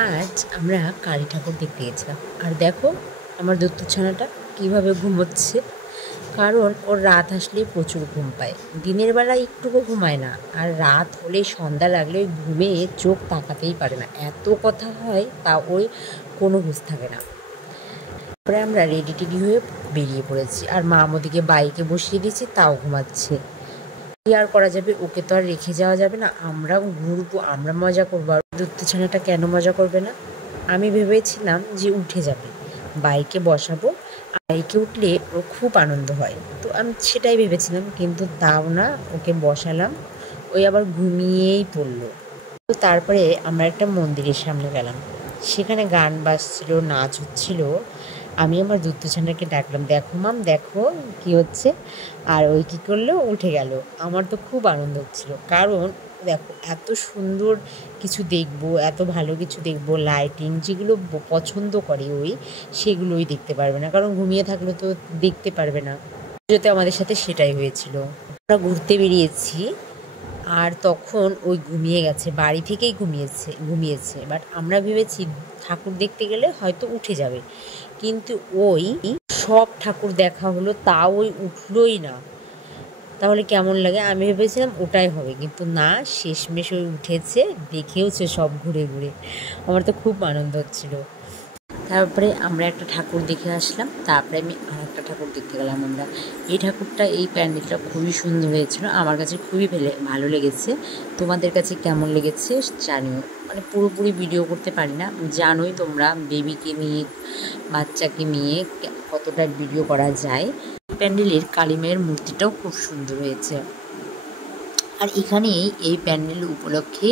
আজ আমরা কালী ঠাকুর দেখতে গেছিলাম। আর দেখো আমার দত্তু ছানাটা কীভাবে ঘুমোচ্ছে। কারণ ওর রাত আসলেই প্রচুর ঘুম পায়, দিনের বেলা একটুকু ঘুমায় না, আর রাত হলে সন্ধ্যা লাগলে ওই ঘুমে চোখ তাকাতেই পারে না, এত কথা হয় তা ওই কোনো হুঁশ থাকে না। তারপরে আমরা রেডি টেডি হয়ে বেরিয়ে পড়েছি, আর মা আমাদেরকে বাইকে বসিয়ে দিয়েছি, তাও ঘুমাচ্ছে। কি আর করা যাবে, ওকে তো আর রেখে যাওয়া যাবে না, আমরা ঘুরবো, আমরা মজা করবো। আর দত্তু ছানাটা কেন মজা করবে না? আমি ভেবেছিলাম যে উঠে যাবে, বাইকে বসাবো, বাইকে উঠলে ওর খুব আনন্দ হয়, তো আমি সেটাই ভেবেছিলাম, কিন্তু তাও না, ওকে বসালাম, ওই আবার ঘুমিয়েই পড়লো। তো তারপরে আমরা একটা মন্দিরের সামনে গেলাম, সেখানে গান বাজছিল, নাচ হচ্ছিল। আমি আমার দত্তু ছানাকে ডাকলাম, দেখো মাম দেখো কি হচ্ছে। আর ওই কী করলো, উঠে গেল। আমার তো খুব আনন্দ হচ্ছিল, কারণ দেখো এত সুন্দর কিছু দেখবো, এত ভালো কিছু দেখবো, লাইটিং যেগুলো পছন্দ করে ওই, সেগুলোই দেখতে পারবে না, কারণ ঘুমিয়ে থাকলে তো দেখতে পারবে না। যেতে আমাদের সাথে সেটাই হয়েছিল। আমরা ঘুরতে বেরিয়েছি, আর তখন ওই ঘুমিয়ে গেছে, বাড়ি থেকেই ঘুমিয়েছে। বাট আমরা ভেবেছি ঠাকুর দেখতে গেলে হয়তো উঠে যাবে, কিন্তু ওই সব ঠাকুর দেখা হলো, তাও ওই উঠলোই না। তাহলে কেমন লাগে? আমি ভেবেছিলাম ওটাই হবে, কিন্তু না, শেষমেশ ওই উঠেছে, দেখেওছে সব ঘুরে ঘুরে। আমার তো খুব আনন্দ হচ্ছিল। তারপরে আমরা একটা ঠাকুর দেখে আসলাম, তারপরে আমি আর একটা ঠাকুর দেখতে গেলাম আমরা। এই ঠাকুরটা, এই প্যান্ডেলটা খুবই সুন্দর হয়েছিল, আমার কাছে খুবই ভালো লেগেছে। তোমাদের কাছে কেমন লেগেছে জানিও। মানে পুরোপুরি ভিডিও করতে পারি না, জানোই তোমরা, বেবিকে নিয়ে, বাচ্চাকে নিয়ে কতটা ভিডিও করা যায়। প্যান্ডেলের কালী মায়ের মূর্তিটাও খুব সুন্দর হয়েছে। আর এখানেই এই প্যান্ডেল উপলক্ষে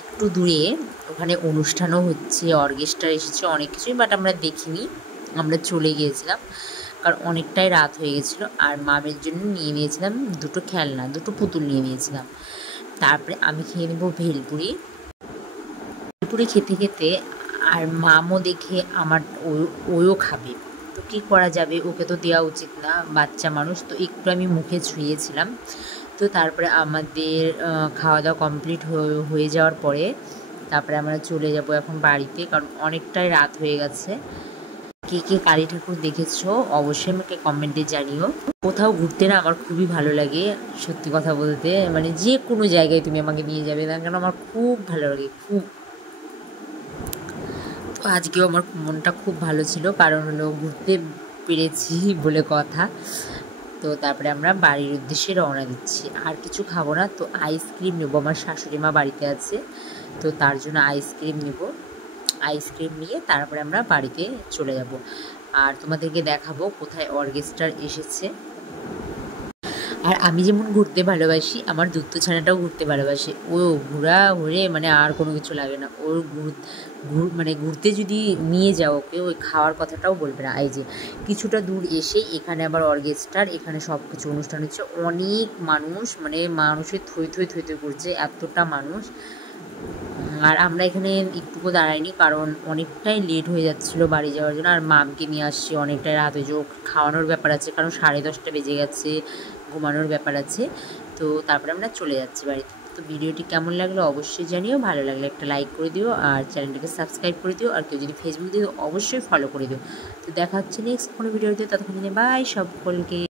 একটু দূরে ওখানে অনুষ্ঠানও হচ্ছে, অর্কেস্ট্রা এসেছে, অনেক কিছুই, বাট আমরা দেখিনি, আমরা চলে গিয়েছিলাম, কারণ অনেকটাই রাত হয়ে গেছিলো। আর মামের জন্য নিয়ে নিয়েছিলাম দুটো খেলনা, দুটো পুতুল নিয়ে নিয়েছিলাম। তারপরে আমি খেয়ে নেবো ভেলপুরি। ভেলপুরি খেতে খেতে আর মামও দেখে আমার ওও খাবে, তো কী করা যাবে, ওকে তো দেওয়া উচিত না, বাচ্চা মানুষ, তো একটু আমি মুখে ছুঁয়েছিলাম। তো তারপরে আমাদের খাওয়া দাওয়া কমপ্লিট হয়ে যাওয়ার পরে তারপরে আমরা চলে যাব এখন বাড়িতে, কারণ অনেকটাই রাত হয়ে গেছে। কে কে কালী ঠাকুর দেখেছো অবশ্যই আমাকে কমেন্টে জানিও। কোথাও ঘুরতে না আমার খুবই ভালো লাগে, সত্যি কথা বলতে, মানে যে কোনো জায়গায় তুমি আমাকে নিয়ে যাবে না কেন, আমার খুব ভালো লাগে, খুব। তো আজকেও আমার মনটা খুব ভালো ছিল, কারণ হলো ঘুরতে পেরেছি বলে কথা। তো তারপরে আমরা বাড়ির উদ্দেশ্যে রওনা দিচ্ছি, আর কিছু খাবো না, তো আইসক্রিম নেবো, আমার শাশুড়ি মা বাড়িতে আছে, তো তার জন্য আইসক্রিম নেব। আইসক্রিম নিয়ে তারপরে আমরা বাড়িতে চলে যাব, আর তোমাদেরকে দেখাবো কোথায় অর্কেস্ট্রা এসেছে। আর আমি যেমন ঘুরতে ভালোবাসি, আমার দত্তু ছানাটাও ঘুরতে ভালোবাসে, ও ঘোরা ঘুরে মানে আর কোনো কিছু লাগে না ওর। মানে ঘুরতে যদি নিয়ে যাও ওকে, ওই খাওয়ার কথাটাও বলবে না। এই যে কিছুটা দূর এসেই এখানে আবার অর্কেস্ট্রার, এখানে সব কিছু অনুষ্ঠান হচ্ছে, অনেক মানুষ, মানে মানুষের থই থই থই থই করছে, এতটা মানুষ। আর আমরা এখানে একটুকু দাঁড়াইনি, কারণ অনেকটাই লেট হয়ে যাচ্ছিলো বাড়ি যাওয়ার জন্য, আর মামকে নিয়ে আসছি, অনেকটাই রাত হয়েছে, খাওয়ানোর ব্যাপার আছে, কারণ 10:30 বেজে গেছে, ঘুমানোর ব্যাপার আছে। তো তারপরে আমরা চলে যাচ্ছি বাড়িতে। তো ভিডিওটি কেমন লাগলো অবশ্যই জানিও, ভালো লাগলে একটা লাইক করে দিও, আর চ্যানেলটিকে সাবস্ক্রাইব করে দিও, আর কেউ যদি ফেসবুক দিও অবশ্যই ফলো করে দিও। তো দেখা হচ্ছে নেক্সট কোনো ভিডিওতে, ততক্ষণ বাই সকলকে।